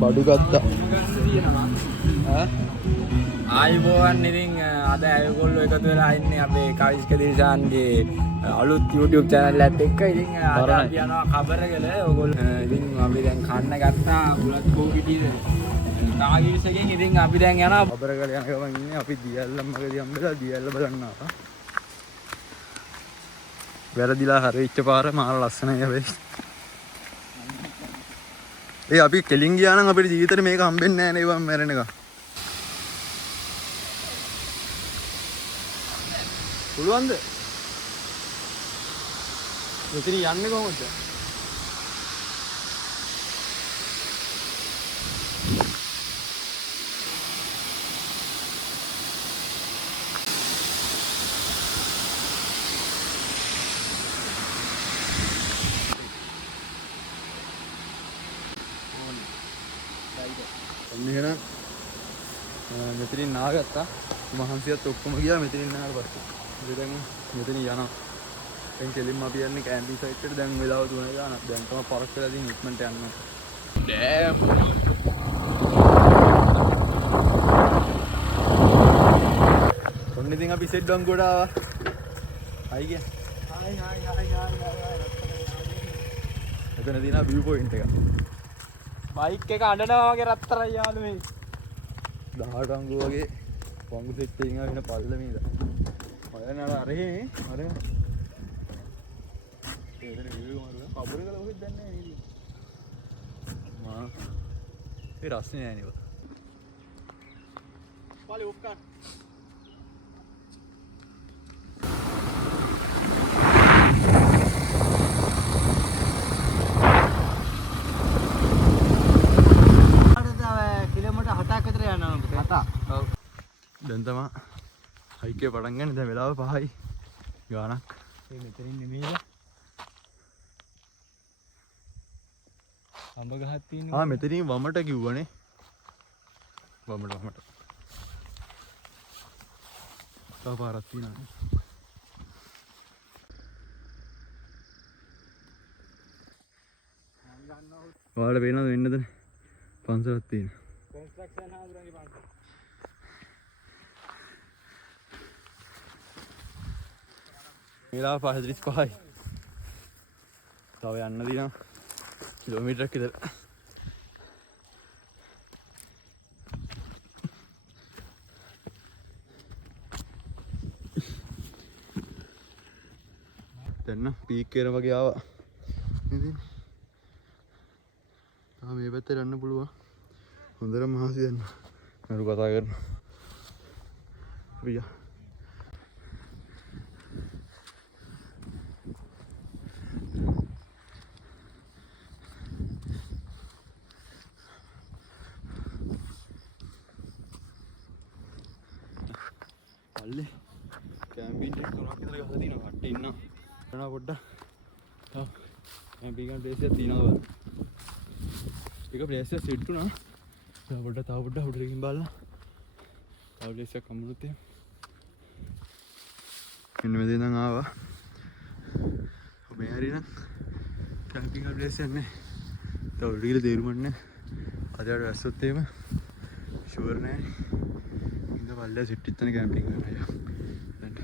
බඩු ගත්තා. ආයිබෝවන් ඉතින් අද අයගොල්ලෝ එකතු වෙලා ඉන්නේ අපේ කවිස්ක දිරිසාන්ගේ අලුත් YouTube channel එකත් එක්ක. ඉතින් අද අපි යනවා කබරගල. ඔයගොල්ලෝ ඉතින් අපි දැන් කන්න ගත්තා බුලත් කෝ පිටියේ. නාගීසගෙන් ඉතින් අපි දැන් යනවා කබරගල යන ගමන් ඉන්නේ අපි දියල්ලම්මකදී හම්බෙලා දියල්ල බලන්න ආවා. වැරදිලා හරිච්ච පාර මාර ලස්සනයි හැබැයි. ඒ අපි කෙලින් ගියා නම් අපේ ජීවිතේ මේක හම්බෙන්නේ නැහැ නේ වම් මැරෙන එක. පුළුවන්ද? මෙතන යන්නේ කොහොමද? මෙහෙනම් මෙතනින් නාගත්තා. මහන්සියත් ඔක්කොම ගියා මෙතනින් නාග පස්සේ. ඉතින් දැන් මෙතන යනවා. දැන් කෙලින්ම අපි යන්නේ කැම්පින් සයිට් එකට. දැන් වෙලාව 3 ගානක්. දැන් තමයි පාරක් වෙලා තියෙන ඉක්මනට යන්න. ඩෑම්. ඔන්න ඉතින් අපි සෙට් බංගුවට ආවා. හයි කිය. හයි. එතන තියෙන view point එක. බයික් එක අඬනවා වගේ රත්තරන් යාළුවේ. 18 අංගු වගේ වංගු සෙට් එකකින් ආවෙන පල්ලමේද. මම නෑ අරේ අර ඒකනේ වීඩියෝ මාරුවා. කබරගල ඔහෙත් දන්නේ නෑ නේද? මා ඒ රස්නේ නෑ නේද? පාලි ඔෆ් කර. දැන් තමයි හයික් එක පටන් ගන්න. දැන් වෙලාව 5යි ගානක්. මේ මෙතනින් නෙමෙයිද? අඹ ගහක් තියෙනවා. මෙතනින් වමට කිව්වනේ. වමට. තව පාරක් තියෙනවා. ඔයාලට පේනවද වෙන්නද? පන්සලක් තියෙනවා. කන්ස්ට්‍රක්ෂන් හාමුදුරන්ගේ පන්සල. වෙලාව 5:35යි. තව යන්න දිනවා කිලෝමීටරක් විතර. දැන් පීක් එක වගේ ආවා. ඉතින් තාම මේ පැත්තට යන්න පුළුවන්. හොඳට මහසි දැන් නරු කතා කරනවා. පියා අල්ලේ කැම්පින් එක තුනක් විතර ගහලා තිනවා. කට්ටිය ඉන්නවා. යනවා පොඩ්ඩක්. තව කැම්පින් ගන්න ප්ලේස් එකක් තියනවා බලන්න. ඒක ප්ලේස් එක සෙට් වුණා. තව පොඩ්ඩක් උඩට ගිහින් බලන්න. තව ප්ලේස් එකක් හම්බුනොත් එහෙම. මෙන්න මෙතන ඉඳන් ආවා. මේ හරිනම් කැම්පින් ගන්න ප්ලේස් එකක් නැහැ. තව උඩට ගිහලා තේරුම් නැහැ. අදට වැස්සොත් එහෙම ෂුවර් නැහැ. ඉන්න පල්ලෙ සිට් ඉත්තන කැම්පින් කරන්න අයියා. දැන්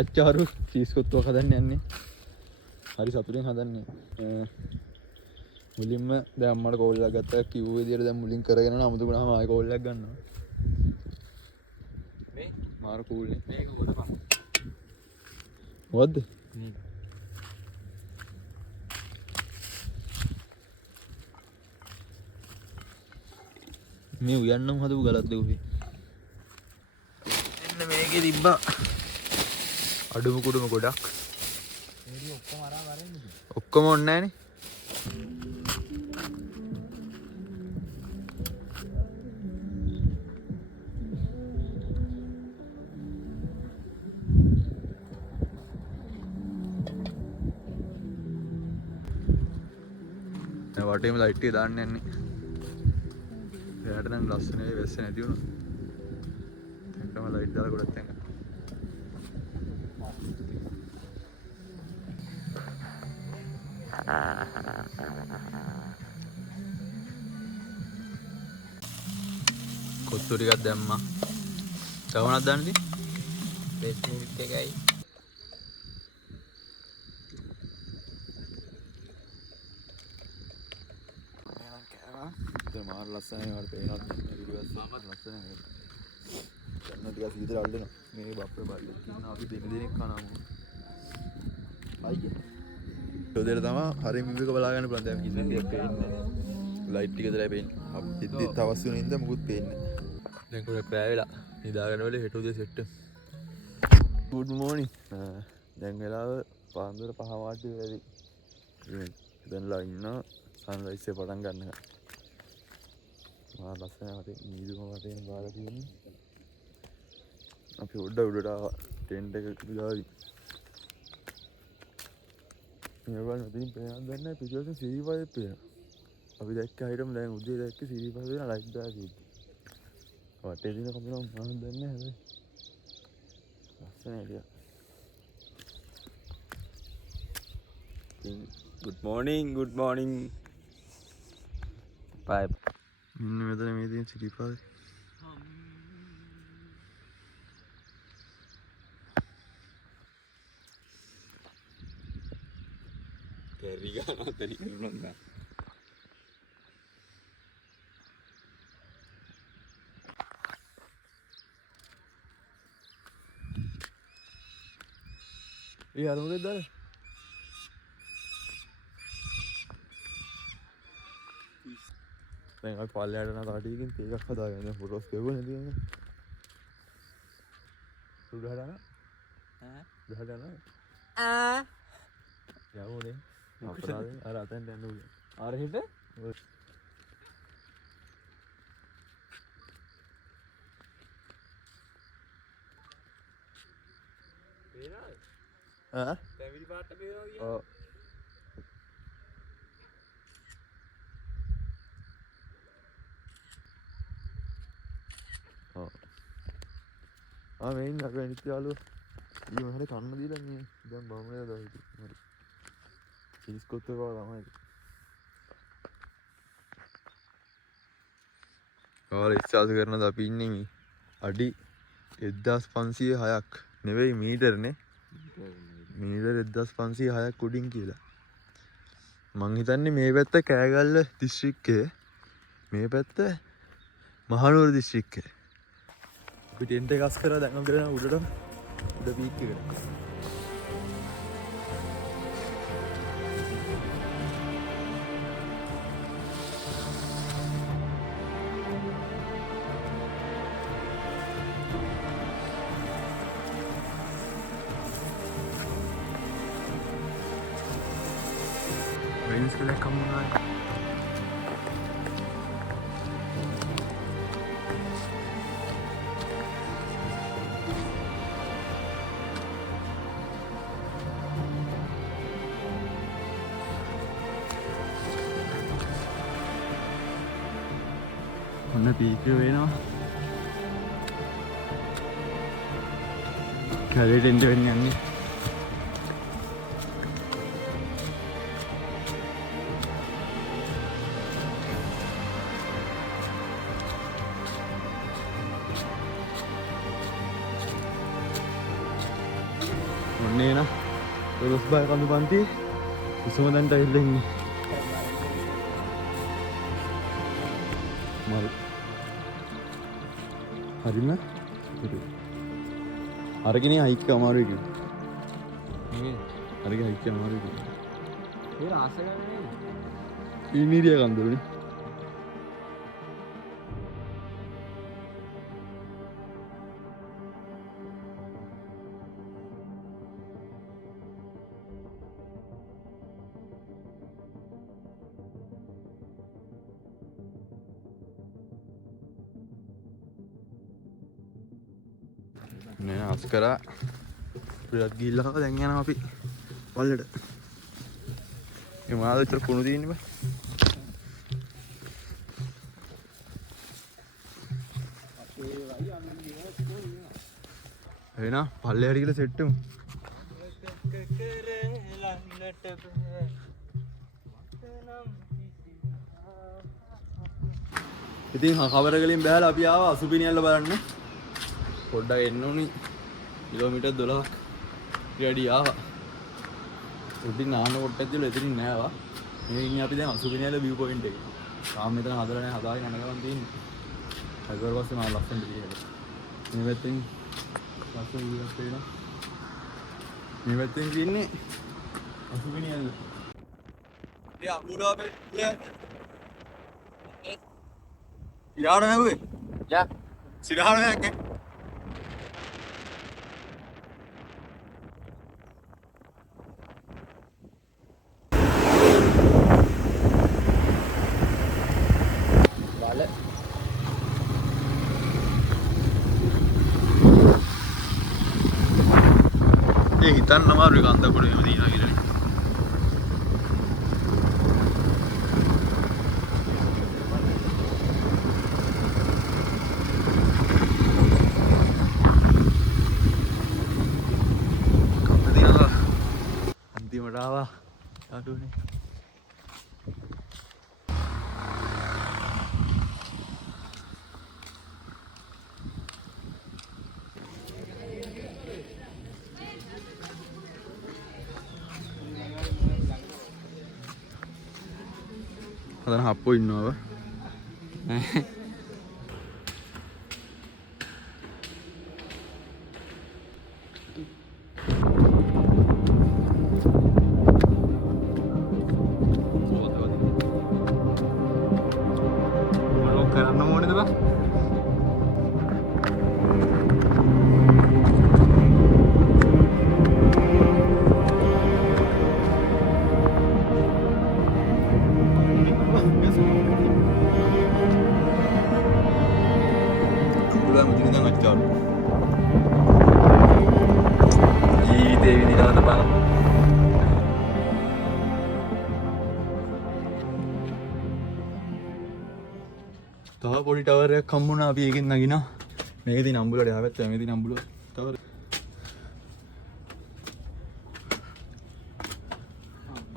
අච්චාරු චීස් කොත්තුවක් හදන්න යන්නේ. හරි සතුටින් හදන්නේ. මුලින්ම දැන් අම්මට කෝල් එකක් ගත්තා. කිව්ව විදියට දැන් මුලින් කරගෙන යන අමුතු ගුණාම ආයෙ කෝල් එකක් ගන්නවා. මේ මාර කූල් නේ. මේක ගොඩපන්. මොකද්ද? මේ උයන්නම් හදපු ගලක්ද කොහේ? එන්න මේකේ තිබ්බා. අඩුම කුඩුම ගොඩක්. ඔක්කොම අරන් වරෙන්නේ. ඔක්කොම ඕනේ නැහනේ. වටේම ලයිට් එක දාන්න යන්නේ. එයාට නම් ලස්සනයි වැස්ස නැති වුණා. දැන් ලයිට් දාලා ගොඩක් තැන්. කොත්තු ටිකක් දැම්මා. තවමනක් දාන්නේ? Facebook එකයි. මාර ලස්සනයි මට පේනවා පිටිපස්ස ලස්සනයි. දැන් ටිකක් සීතල අල්ලනවා. මේ බප්පේ බල්ලෙක් ඉන්නවා අපි දෙනෙක් කනවා. අයියේ. ඒදෙර තමයි හරිය මියුසික් බලා ගන්න පුළුවන්. දැන් කිසිම දෙයක් පේන්නේ නැහැ. ලයිට් ටික විතරයි පේන්නේ. අපිත් අවශ්‍ය වෙන ඉඳ මොකුත් පේන්නේ නැහැ. දැන් කොහෙද පෑ වෙලා. නිදාගෙන වෙලේ හෙට උදේ සෙට්. good morning. දැන් වෙලාව පාන්දර 5 වාට්ටු වැඩි. දැන්ලා ඉන්නවා සන්රයිස් එක පටන් ගන්න. මා ලස්සන වටේ නීදුම වටේන බාලා තියෙන්නේ. අපි උඩට ආවා ටෙන්ට් එක ගාවි. මේවල් නදින් පේනක් දැන් නැහැ පිටිපස්සෙන් සිරිපාදේ පේනවා. අපි දැක්ක හිටම දැන් උදේ දැක්ක සිරිපාදේ වෙන ලයිට් දාලා තියෙන්නේ. වටේ දින කපනවා මම දන්නේ නැහැ. ලස්සනයි ටික. good morning. bye. මෙන්න මෙතන මේ තියෙන සිරිපාදේ. කැරි ගන්නවා තනි කරනවා. ඒ අර මොකද දාලා? දැන් අපි පල්ලයට යන තාටියකින් තේකක් හදාගන්න ෆොටෝස් ගෙවුවා නේද? උඩහට යන? උඩහට යන? යවුනේ. අපරාධෙන් අර අතෙන්ට යන්න උඩ. අර හිට? ඈ? ෆැමිලි පාර්ට් එක වෙනවා කියන්නේ. ඔව්. මේ ඉන්න අපේ අනිත් යාළුවෝ ඊ මහරේ කන්න දීලා මේ දැන් බම්මේ දාලා හිටියේ. හරි. පිස්කොත් එක තමයි. ඔයාලා ඉස්සාස කරනද අපි ඉන්නේ මේ අඩි 1506ක් නෙවෙයි මීටරනේ. මීටර 1506ක් උඩින් කියලා. මං හිතන්නේ මේ පැත්ත කෑගල්ල දිස්ත්‍රික්කයේ මේ පැත්ත මහනුවර දිස්ත්‍රික්කයේ. අපි ටෙන්ට් එක අස් කරලා දැන් අපි යන උඩට උඩ පීක් එකට. Rains ke kamu naik. Mana pikir wena? Kali tent වෙන්නේ යන්නේ. ඔන්නේ නා රොස් බයි කඳු පන්ති කුසුම දැන්ට ඇවිල්ලා ඉන්නේ. මරු හරිම අරගෙන හයික් අමාරුයි කිව්වා. නේ අරගෙන හයික් අමාරුයි කිව්වා. ඒ රාස ගන්නේ ඉන්නීරිය කන්දරනේ. නේ අස්කරා පිටත් ගිහිල්ලා දැන් යනවා අපි පල්ලෙට. මේ මාද විතර කුණු තියෙන්නේ බෑ. එහෙනම් පල්ලෙහාට ගිහලා සෙට් වෙමු. ඉතින් කවර ගලින් බහලා අපි ආවා අසුපිනියල්ල බලන්න. පොඩ්ඩක් එන්න උනි. කිලෝමීටර් 12ක් වැඩි ආවා. උඩින් නාන්න කොට්ටක් දිලා එතනින් නෑවා. මේ ඉන්නේ අපි දැන් අසුපිනියල්ල view point එකේ. තාම මෙතන හදලා නැහැ හදාගෙන යන ගමන් තියෙන්නේ. හදුවාට පස්සේ මම ලස්සනට තියෙනවා. මේ පැත්තෙන් ලස්සන view එකක් තියෙනවා. මේ පැත්තෙන් තියෙන්නේ අසුපිනියල්ල. ඉතින් අමුඩා බෙල්ල ඉරාර නැවේ. යා. සිරාර නැක්කේ. වල ඒ හිතන්න අමාරුයි කන්දකුඩ එහෙම තියනවා කියලා. අන්තිමට ආවා යාළුවනේ. අදන හප්පෝ ඉන්නවා. කරන්න ඕනේද බා? Udah mesti kita ngacor. Jide ini jangan tebang. තව පොඩි ටවර් එකක් හම්බුණා අපි ඒකෙන් නගිනවා. මේකේ තියෙන අම්බුලට එහා පැත්තේ මේ තියෙන අම්බුල ටවර්.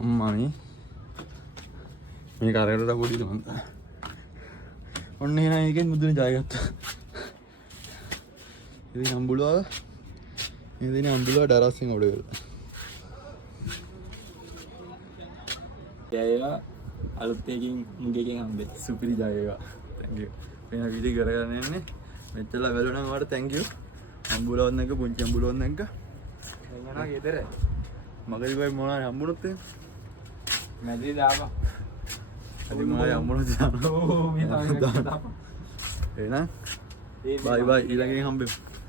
අම්මා මේ කරේලට පොඩිද මන්ද. ඔන්න එහෙනම් ඒකෙන් මුදුනේ ජය ගත්තා. ඉතින් අම්බුලාව මේ තියෙන අම්බුලාව ඩරස්සින් ඔඩ කරලා. ජයවා අලුත් එකකින් මුගෙකින් හම්බෙ. සුපිරි ජය වේවා. thank you. වෙන වීඩියෝ කරගෙන යන්නේ. මෙච්චර වැළුණා මට thank you. අම්බුලාවත් නැග පුංචි අම්බුලාවත් නැග. යනවා ගෙදර. මගදී කොයි මොනවා හම්බුනොත් එහෙම. මැදි දාපන්. අද මොනවා හම්බුනොත් දානවා. ඕ මේ තමයි දාපන්. එහෙනම් bye bye ඊළඟෙන් හම්බෙමු.